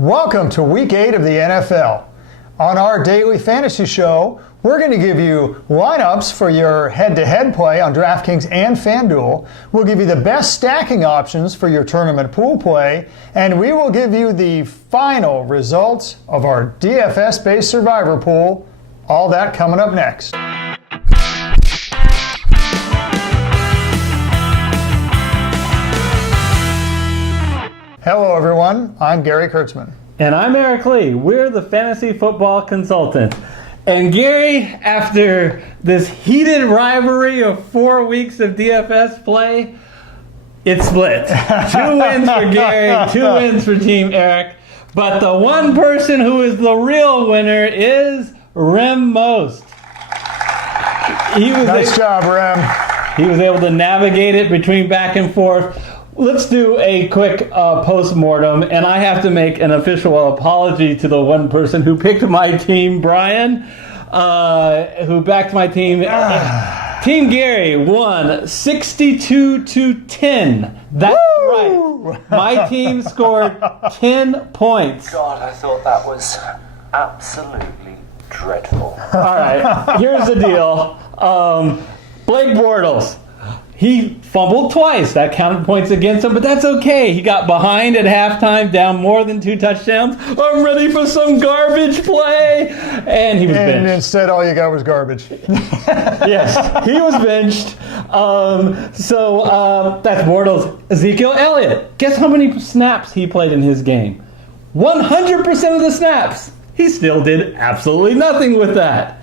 Welcome to Week 8 of the NFL. On our daily fantasy show, we're going to give you lineups for your head-to-head play on DraftKings and FanDuel. We'll give you the best stacking options for your tournament pool play, and we will give you the final results of our DFS-based survivor pool. All that coming up next. Hello, everyone. I'm Gary Kurtzman. And I'm Eric Lee. We're the Fantasy Football Consultants. And Gary, after this heated rivalry of 4 weeks of DFS play, it's split. 2 wins for Gary, 2 wins for Team Eric. But the one person who is the real winner is Rem Most. Nice job, Rem. He was able to navigate it between back and forth. Let's do a quick post-mortem, and I have to make an official apology to the one person who picked my team, Brian, who backed my team. Team Gary won 62-10. That's right. My team scored 10 points. God, I thought that was absolutely dreadful. All right, here's the deal. Blake Bortles. He fumbled twice. That counted points against him, but that's okay. He got behind at halftime, down more than 2 touchdowns. I'm ready for some garbage play. And he was benched. And instead, all you got was garbage. Yes, he was benched. That's Bortles. Ezekiel Elliott. Guess how many snaps he played in his game? 100% of the snaps. He still did absolutely nothing with that.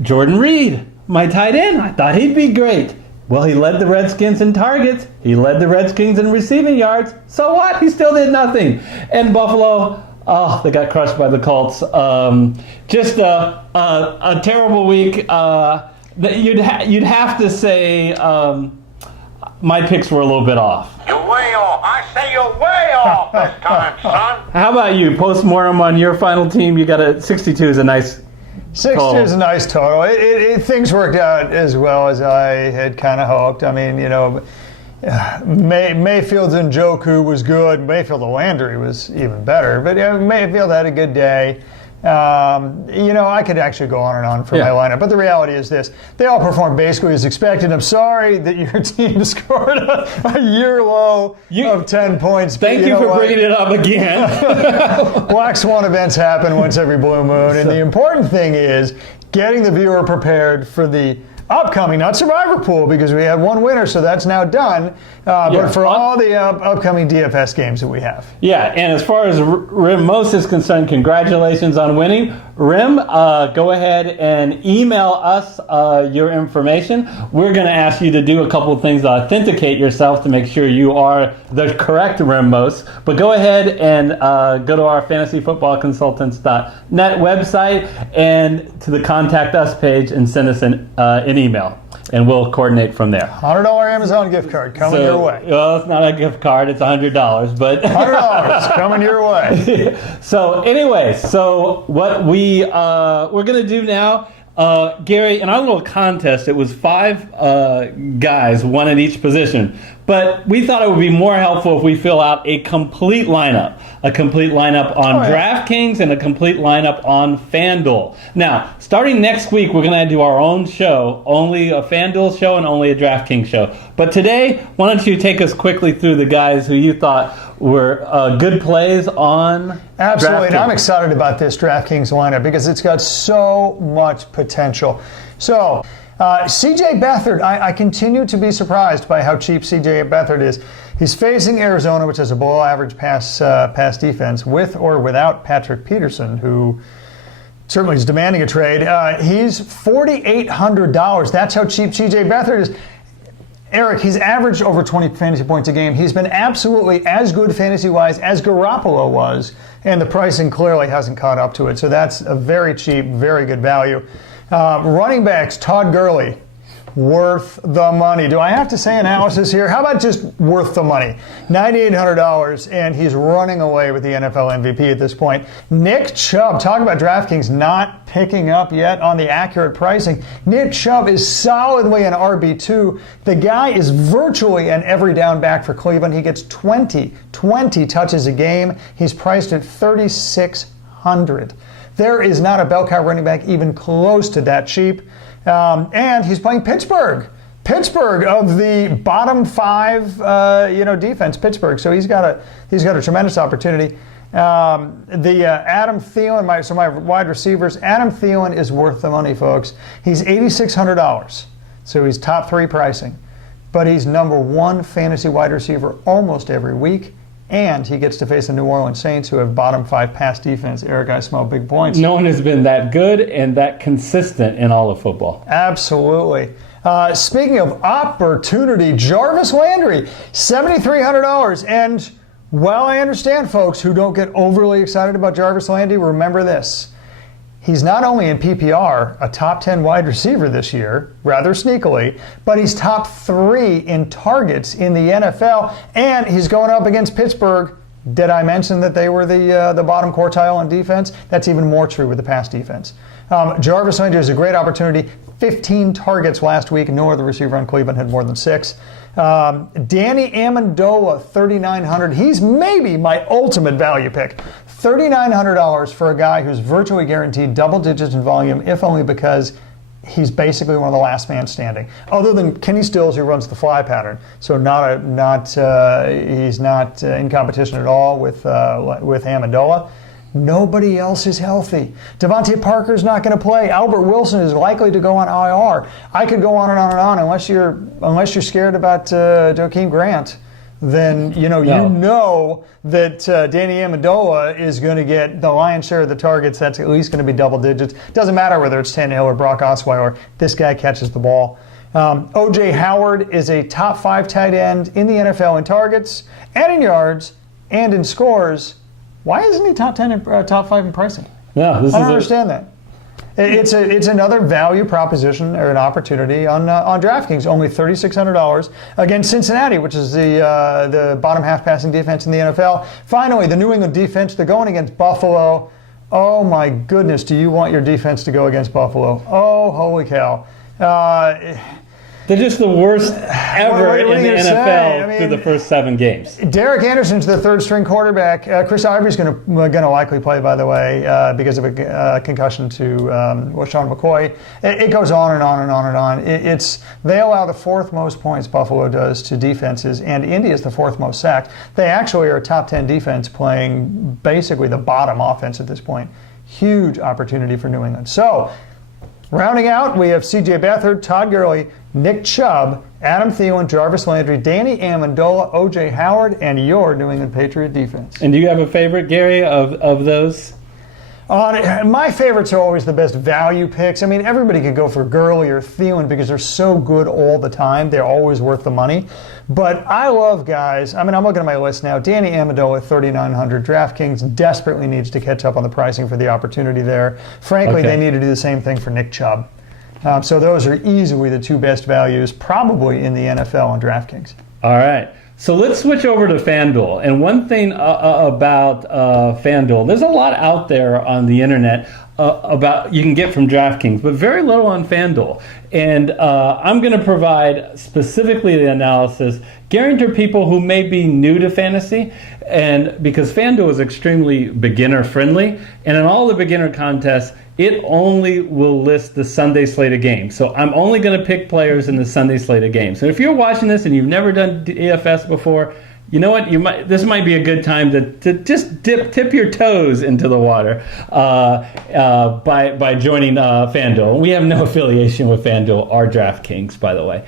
Jordan Reed. My tight end, I thought he'd be great. Well, he led the Redskins in targets. He led the Redskins in receiving yards. So what? He still did nothing. And Buffalo, they got crushed by the Colts. Just a terrible week. You'd have to say my picks were a little bit off. You're way off. I say you're way off this time, son. How about you? Post-mortem on your final team. You got a 62 is a nice 60 is a nice total. Things worked out as well as I had kind of hoped. I mean, Mayfield's Njoku was good. Mayfield to Landry was even better. But Mayfield had a good day. I could actually go on and on for my lineup. But the reality is this. They all performed basically as expected. I'm sorry that your team scored a year low of 10 points. Thank you for bringing it up again. Black Swan events happen once every blue moon. And the important thing is getting the viewer prepared for the upcoming, not survivor pool, because we had one winner, so that's now done. But for all the upcoming DFS games that we have. Yeah, and as far as Rim Most is concerned, congratulations on winning. Rim, go ahead and email us your information. We're going to ask you to do a couple of things to authenticate yourself to make sure you are the correct Rim Most. But go ahead and go to our fantasyfootballconsultants.net website and to the Contact Us page and send us an email. And we'll coordinate from there. $100 Amazon gift card coming your way. Well, it's not a gift card; it's $100, but $100 coming your way. So, anyway, what we're going to do now, Gary, in our little contest, it was 5 guys, one at each position. But we thought it would be more helpful if we fill out a complete lineup. A complete lineup on DraftKings and a complete lineup on FanDuel. Now, starting next week, we're going to do our own show, only a FanDuel show and only a DraftKings show. But today, why don't you take us quickly through the guys who you thought were good plays on Absolutely, and DraftKings. I'm excited about this DraftKings lineup because it's got so much potential. So, C.J. Beathard, I continue to be surprised by how cheap C.J. Beathard is. He's facing Arizona, which has a below-average pass defense, with or without Patrick Peterson, who certainly is demanding a trade. He's $4,800. That's how cheap C.J. Beathard is. Eric, he's averaged over 20 fantasy points a game. He's been absolutely as good fantasy-wise as Garoppolo was, and the pricing clearly hasn't caught up to it. So that's a very cheap, very good value. Running backs, Todd Gurley, worth the money. Do I have to say analysis here? How about just worth the money? $9,800, and he's running away with the NFL MVP at this point. Nick Chubb, talk about DraftKings not picking up yet on the accurate pricing. Nick Chubb is solidly an RB2. The guy is virtually an every down back for Cleveland. He gets 20 touches a game. He's priced at $3,600. There is not a bell cow running back even close to that cheap. And he's playing Pittsburgh. Pittsburgh of the bottom 5, defense. Pittsburgh. So he's got a tremendous opportunity. Adam Thielen, my wide receivers. Adam Thielen is worth the money, folks. He's $8,600. So he's top 3 pricing, but he's number 1 fantasy wide receiver almost every week. And he gets to face the New Orleans Saints, who have bottom 5 pass defense. Eric, I smell big points. No one has been that good and that consistent in all of football. Absolutely. Speaking of opportunity, Jarvis Landry, $7,300. And while I understand folks who don't get overly excited about Jarvis Landry, remember this. He's not only in PPR, a top 10 wide receiver this year, rather sneakily, but he's top 3 in targets in the NFL, and he's going up against Pittsburgh. Did I mention that they were the bottom quartile on defense? That's even more true with the pass defense. Jarvis Landry is a great opportunity. 15 targets last week. No other receiver on Cleveland had more than 6. Danny Amendola, $3,900. He's maybe my ultimate value pick. $3,900 for a guy who's virtually guaranteed double digits in volume, if only because he's basically one of the last man standing. Other than Kenny Stills, who runs the fly pattern, so he's not in competition at all with Amendola. Nobody else is healthy. Devontae Parker's not going to play. Albert Wilson is likely to go on IR. I could go on and on and on unless you're scared about Joakim Grant. Then you know that Danny Amendola is going to get the lion's share of the targets. That's at least going to be double digits. Doesn't matter whether it's Tannehill or Brock Osweiler. This guy catches the ball. O.J. Howard is a top 5 tight end in the NFL in targets and in yards and in scores. Why isn't he top 10 and top 5 in pricing? Yeah, I don't understand that. It's another value proposition or an opportunity on DraftKings. Only $3,600 against Cincinnati, which is the bottom half passing defense in the NFL. Finally, the New England defense. They're going against Buffalo. Oh my goodness, do you want your defense to go against Buffalo? Oh, holy cow! They're just the worst ever in the NFL through the first 7 games. Derek Anderson's the 3rd string quarterback. Chris Ivory's going to likely play, by the way, because of a concussion to Sean McCoy. It goes on and on and on and on. They allow the 4th most points, Buffalo does, to defenses, and Indy is the 4th most sacked. They actually are a top 10 defense playing basically the bottom offense at this point. Huge opportunity for New England. So, rounding out, we have C.J. Beathard, Todd Gurley, Nick Chubb, Adam Thielen, Jarvis Landry, Danny Amendola, O.J. Howard, and your New England Patriot defense. And do you have a favorite, Gary, of those? My favorites are always the best value picks. I mean, everybody could go for Gurley or Thielen because they're so good all the time. They're always worth the money. But I love guys. I mean, I'm looking at my list now. Danny Amendola, $3,900. DraftKings desperately needs to catch up on the pricing for the opportunity there. Frankly, They need to do the same thing for Nick Chubb. So those are easily the 2 best values, probably in the NFL on DraftKings. All right. So let's switch over to FanDuel. And one thing about FanDuel, there's a lot out there on the internet about you can get from DraftKings, but very little on FanDuel. And I'm going to provide specifically the analysis gearing to people who may be new to fantasy, and because FanDuel is extremely beginner friendly, and in all the beginner contests, it only will list the Sunday slate of games. So I'm only going to pick players in the Sunday slate of games. And if you're watching this and you've never done DFS before, you know what? This might be a good time to just tip your toes into the water by joining FanDuel. We have no affiliation with FanDuel or DraftKings, by the way.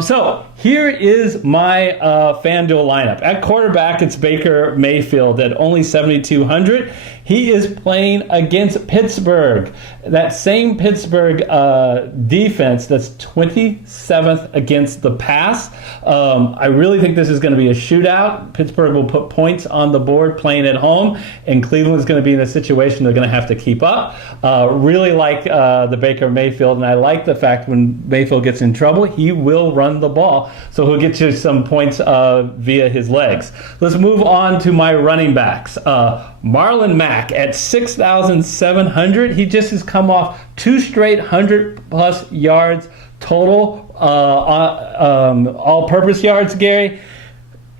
So here is my FanDuel lineup. At quarterback, it's Baker Mayfield at only $7,200. He is playing against Pittsburgh. That same Pittsburgh defense that's 27th against the pass. I really think this is going to be a shootout. Pittsburgh will put points on the board playing at home, and Cleveland's going to be in a situation they're going to have to keep up. Really like the Baker Mayfield, and I like the fact when Mayfield gets in trouble, he will run the ball, so he'll get you some points via his legs. Let's move on to my running backs. Marlon Mack at 6,700. He just has come off 2 straight 100-plus yards total, all-purpose yards, Gary.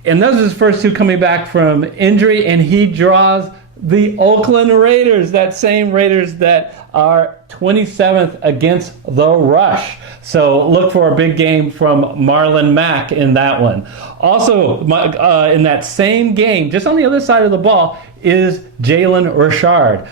And those are his first 2 coming back from injury, and he draws the Oakland Raiders, that same Raiders that are 27th against the rush. So look for a big game from Marlon Mack in that one. Also, in that same game, just on the other side of the ball, is Jalen Richard.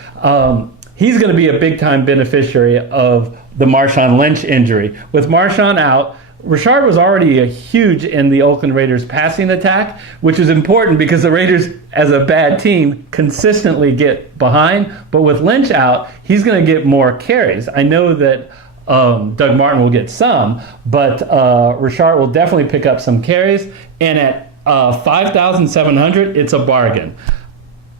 He's going to be a big-time beneficiary of the Marshawn Lynch injury. With Marshawn out, Richard was already a huge in the Oakland Raiders passing attack, which is important because the Raiders, as a bad team, consistently get behind. But with Lynch out, he's going to get more carries. I know that Doug Martin will get some, but Richard will definitely pick up some carries. And at 5,700, it's a bargain.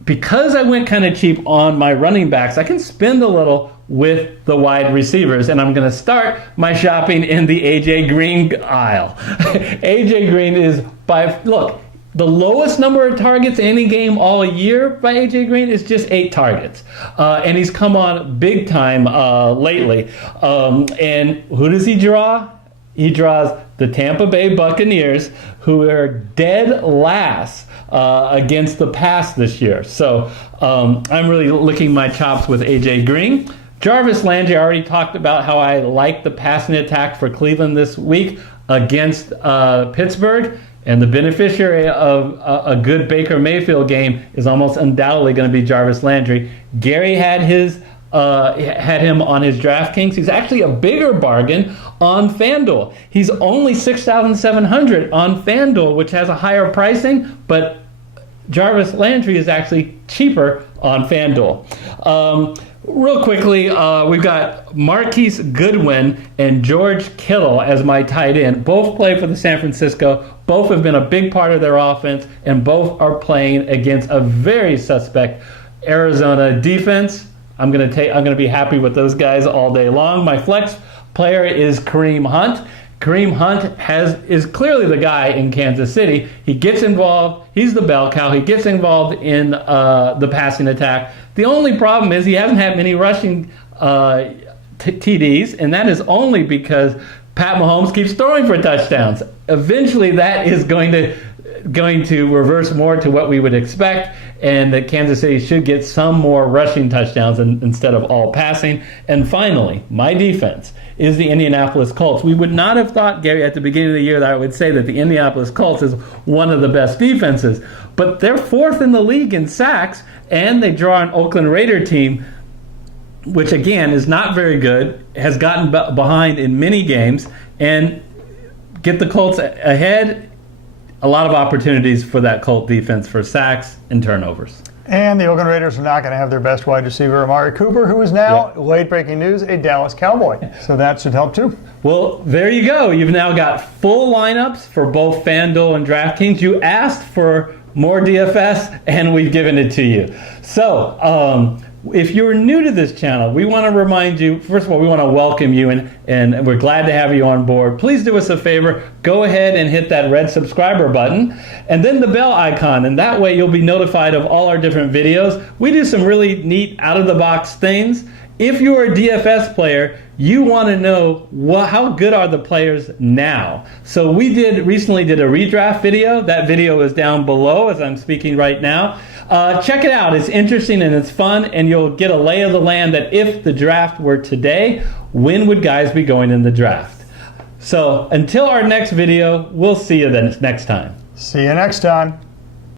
Because I went kind of cheap on my running backs, I can spend a little with the wide receivers, and I'm going to start my shopping in the A.J. Green aisle. A.J. Green is the lowest number of targets in any game all year by A.J. Green is just 8 targets. And he's come on big time lately. And who does he draw? He draws the Tampa Bay Buccaneers, who are dead last against the pass this year. So I'm really licking my chops with A.J. Green. Jarvis Landry, I already talked about how I like the passing attack for Cleveland this week against Pittsburgh. And the beneficiary of a good Baker Mayfield game is almost undoubtedly going to be Jarvis Landry. Gary had him on his DraftKings. He's actually a bigger bargain on FanDuel. He's only 6,700 on FanDuel, which has a higher pricing, but Jarvis Landry is actually cheaper on FanDuel. Real quickly, we've got Marquise Goodwin and George Kittle as my tight end. Both play for the San Francisco. Both have been a big part of their offense, and both are playing against a very suspect Arizona defense. I'm going to be happy with those guys all day long. My flex player is Kareem Hunt. Kareem Hunt is clearly the guy in Kansas City. He gets involved. He's the bell cow. He gets involved in the passing attack. The only problem is he hasn't had many rushing TDs, and that is only because Pat Mahomes keeps throwing for touchdowns. Eventually, that is going to reverse more to what we would expect, and that Kansas City should get some more rushing touchdowns instead of all passing. And finally, my defense is the Indianapolis Colts. We would not have thought, Gary, at the beginning of the year that I would say that the Indianapolis Colts is one of the best defenses, but they're 4th in the league in sacks, and they draw an Oakland Raider team, which again is not very good, has gotten behind in many games, and get the Colts ahead. A lot of opportunities for that Colt defense for sacks and turnovers. And the Oakland Raiders are not going to have their best wide receiver, Amari Cooper, who is now, late breaking news, a Dallas Cowboy. So that should help too. Well, there you go. You've now got full lineups for both FanDuel and DraftKings. You asked for more DFS, and we've given it to you. So, if you're new to this channel, we want to remind you, first of all, we want to welcome you, and we're glad to have you on board. Please do us a favor. Go ahead and hit that red subscriber button and then the bell icon, and that way you'll be notified of all our different videos. We do some really neat out-of-the-box things. If you're a DFS player, you want to know how good are the players now. So we recently did a redraft video. That video is down below as I'm speaking right now. Check it out. It's interesting and it's fun, and you'll get a lay of the land that if the draft were today, when would guys be going in the draft? So until our next video, we'll see you then next time. See you next time.